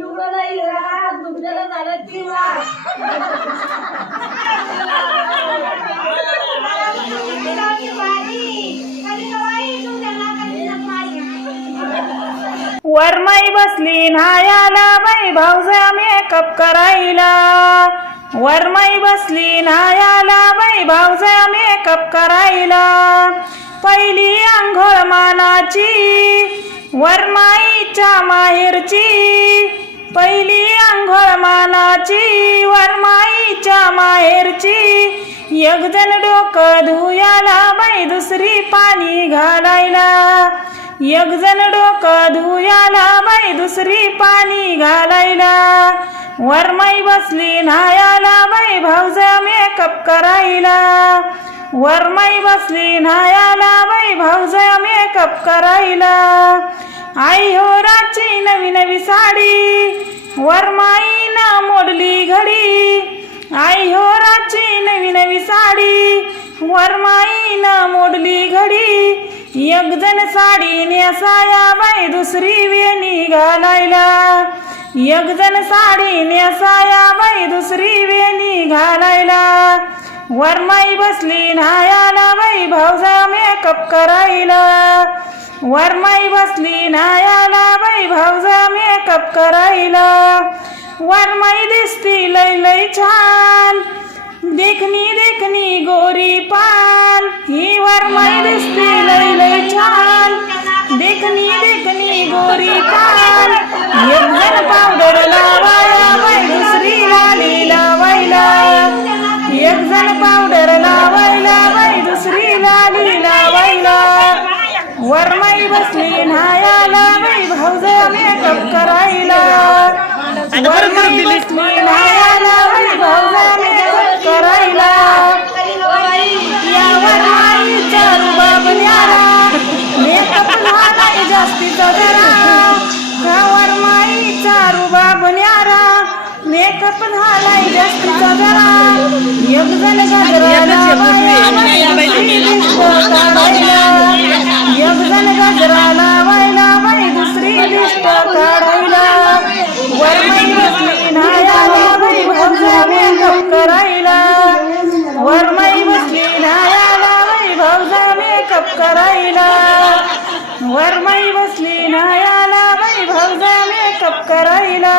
दुखला इरा दुबल्याला झालं तिला वरमाई बसली नायाला बाई भाऊजा मेकअप करायला. वरमाई बसली नायाला बाई भाऊजा मेकअप करायला. पहिली आंघोळ मानाची वरमाईच्या माहेरची. पहिली आंघोळ मानाची वरमाईच्या माहेरची. एकजण डोकं धुयाला बाई दुसरी पाणी घालायला. एकजण डोकं धुयाला बाई दुसरी पाणी घालायला. वरमाई बसली नायाला बाई भाऊजा मेकअप करायला. वरमाई बसली नायाला बाई भाऊजा मेकअप करायला. आई हो राची नवी नवी साडी. वरमाईना मोडली घडी. आई हो राची नवी नवी साडी. वरमाईनं मोडली घडी. एक जण साडी नेसाया बाई दुसरी वेणी घालायला. एक जण साडी नेसाया बाई दुसरी वेणी घालायला. वरमाई बसली नायाला बाई भाऊजा मेकअप करायला. वरमाई बसली नायाला वैभव जा मेकअप करायला. वरमाई दिसती लय लय छान. देखणी देखणी गोरी पान. ही वरमाई दिसती लय लय छान. देखणी देखणी गोरी पान. एक जण वरमाई बसली बाई भाऊजा मेकअप करायला. वरमाई बसली मेकअप करायला. या वरमाईच्या रुबाब न्यारा. मेकअप झालाय जास्तीचा जरा का वरमाईचा रुबाब न्यारा. मेकअप झालाय जास्तीचा जरा एक जण गजराला वायला बाई दुसरी दिष्ट काढायला. नायाला बाई भाऊजाने गप करायला. वरमाई बसली नायाला बाई भाऊजाने गप करायला. वरमाई बसली नायाला बाई भाऊजाने गप करायला.